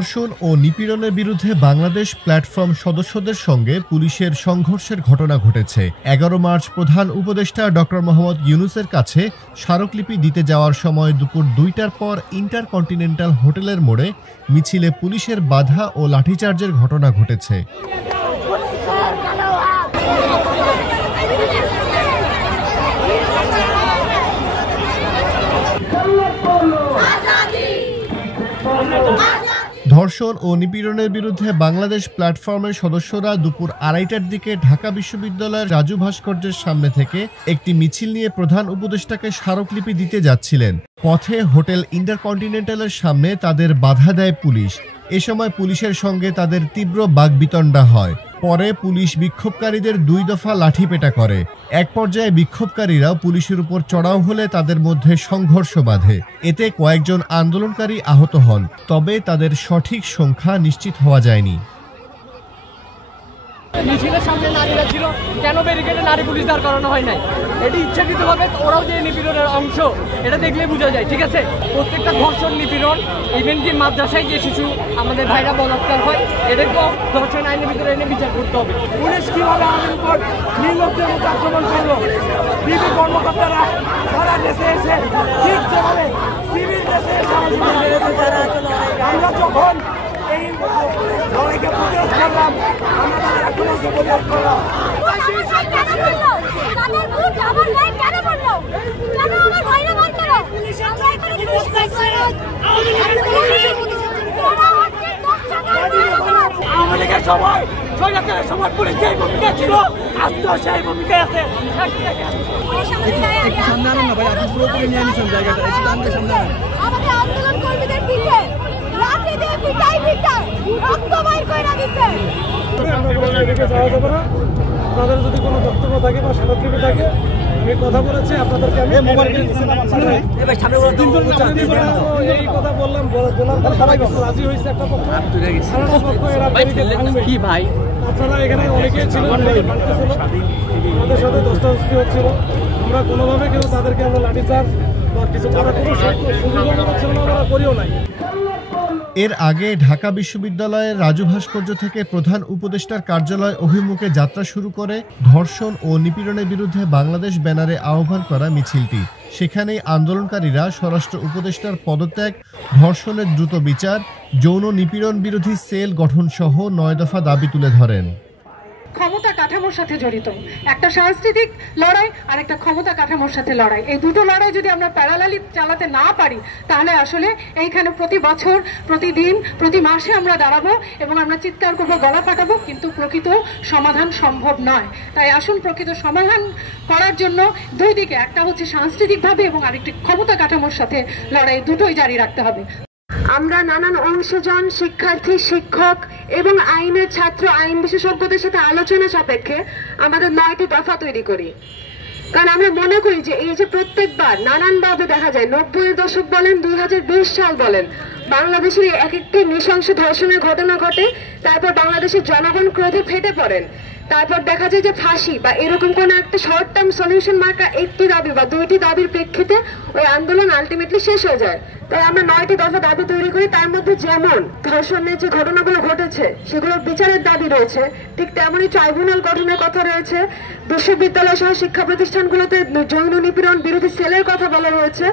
ধর্ষণ ও নিপীড়নের বিরুদ্ধে বাংলাদেশ প্ল্যাটফর্ম সদস্যদের সঙ্গে পুলিশের সংঘর্ষের ঘটনা ঘটেছে। ১১ মার্চ প্রধান উপদেষ্টা ডক্টর মোহাম্মদ ইউনূসের কাছে স্মারকলিপি দিতে যাওয়ার সময় দুপুর ২টার পর ইন্টারকন্টিনেন্টাল হোটেলের মোড়ে মিছিলে পুলিশের বাধা ও লাঠিচার্জের ঘটনা ঘটেছে। ধর্ষণ ও নিপীড়নের বিরুদ্ধে বাংলাদেশ প্ল্যাটফর্মের সদস্যরা দুপুর ২:৩০টার দিকে ঢাকা বিশ্ববিদ্যালয়ের রাজু ভাস্কর্যের সামনে থেকে একটি মিছিল নিয়ে প্রধান উপদেষ্টাকে স্মারকলিপি দিতে যাচ্ছিলেন। পথে হোটেল ইন্টারকন্টিনেন্টালের সামনে তাদের বাধা দেয় পুলিশ। এ সময় পুলিশের সঙ্গে তাদের তীব্র বাকবিতণ্ডা হয়। পরে পুলিশ বিক্ষোভকারীদের ২ দফা লাঠিপেটা করে। এক পর্যায়ে বিক্ষোভকারীরাও পুলিশের উপর চড়াও হলে তাদের মধ্যে সংঘর্ষ বাধে। এতে কয়েকজন আন্দোলনকারী আহত হন, তবে তাদের সঠিক সংখ্যা নিশ্চিত হওয়া যায়নি। মিছিলের সামনে নারীরা ছিল, কেন ব্যারিকেডে নারী পুলিশ দাঁড় করানো হয় নাই? এটি ইচ্ছাকৃতভাবে, ওরাও যে নিপীড়নের অংশ এটা দেখলে বোঝা যায়। ঠিক আছে, প্রত্যেকটা ধর্ষণ নিপীড়ন, ইভেন কি মাদ্রাসায় যে শিশু আমাদের ভাইরা বলাৎকার হয়, এদেরকেও ধর্ষণ আইনের ভিতরে এনে বিচার করতে হবে। পুলিশ কিভাবে আমাদের উপর নির্লজ্জের মতো আক্রমণ করলো, বিবি কর্মকর্তারা সারা দেশে এসে ঠিক যেভাবে সিভিল দেশে এসে আমরা যখন এই লড়াইকে প্রতিরোধ করলাম, আমরা এখন এসে প্রতিরোধ করলাম। আওয়ামী লীগের সময়, স্বৈরাচারের সময় পুলিশ যে ভূমিকা ছিল, আজকেও সেই ভূমিকা আছে। আমাদের আন্দোলন কর্মীদের পিঠে লাঠি দিয়ে পিটাই পিটাই রক্ত বাইর কইরা দিতে। আমরা বলে এদিকে যাওয়া যাবে না। আপনাদের যদি কোনো বক্তব্য থাকে বা স্মারকলিপি থাকে, আমি কথা বলেছি আপনাদেরকে, আমি এই কথা বললাম, সবাই রাজি হয়েছে। একটা পক্ষ কি ভাই, আপনারা এখানে অনেকেই ছিল, আমাদের সাথে দস্তাদস্তি হচ্ছিল। আমরা কোনোভাবে কিন্তু তাদেরকে আমরা লাঠিচার্জ বা কিছু করার কোনো সুযোগ ছিল না, আমরা করিও নাই। এর আগে ঢাকা বিশ্ববিদ্যালয়ের রাজু ভাস্কর্য থেকে প্রধান উপদেষ্টার কার্যালয় অভিমুখে যাত্রা শুরু করে ধর্ষণ ও নিপীড়নের বিরুদ্ধে বাংলাদেশ ব্যানারে আহ্বান করা মিছিলটি। সেখানেই আন্দোলনকারীরা স্বরাষ্ট্র উপদেষ্টার পদত্যাগ, ধর্ষণের দ্রুত বিচার, যৌন নিপীড়ন বিরোধী সেল গঠন সহ ৯ দফা দাবি তুলে ধরেন। ক্ষমতা কাঠামোর সাথে জড়িত একটা সাংস্কৃতিক লড়াই আর একটা ক্ষমতা কাঠামোর সাথে লড়াই। এই দুটো লড়াই যদি আমরা প্যারালালি চালাতে না পারি, তাহলে আসলে এইখানে প্রতি বছর, প্রতিদিন, প্রতি মাসে আমরা দাঁড়াবো এবং আমরা চিৎকার করবো, গলা ফাটাবো, কিন্তু প্রকৃত সমাধান সম্ভব নয়। তাই আসুন প্রকৃত সমাধান করার জন্য দুই দিকে, একটা হচ্ছে সাংস্কৃতিকভাবে এবং আরেকটি ক্ষমতা কাঠামোর সাথে লড়াই, দুটোই জারি রাখতে হবে। আমরা নানান অংশজন, শিক্ষার্থী, শিক্ষক এবং আইনের ছাত্র, আইন বিশেষজ্ঞদের সাথে আলোচনা সাপেক্ষে আমাদের 9টি দফা তৈরি করি। কারণ আমরা মনে করি যে এই যে প্রত্যেকবার নানানভাবে দেখা যায়, 90-এর দশক বলেন, 2020 সাল বলেন, বাংলাদেশের এক একটি নৃশংস ধর্ষণের ঘটনা ঘটে। তারপর বাংলাদেশের জনগণ ক্রোধে ফেটে পড়েন। তারপর দেখা যায় যে ফাঁসি বা এরকম কোন একটা শর্ট টার্ম সলিউশন মার্কা একটি দাবি বা 2টি দাবির প্রেক্ষিতে ওই আন্দোলন আলটিমেটলি শেষ হয়ে যায়। তাই আমরা 9টি দফা দাবি তৈরি করি। তার মধ্যে যেমন ধর্ষণের যে ঘটনাগুলো ঘটেছে সেগুলোর বিচারের দাবি রয়েছে, ঠিক তেমনই ট্রাইব্যুনাল গঠনের কথা রয়েছে। বিশ্ববিদ্যালয় সহ শিক্ষা প্রতিষ্ঠানগুলোতে যৌন নিপীড়ন বিরোধী সেলের কথা বলা হয়েছে।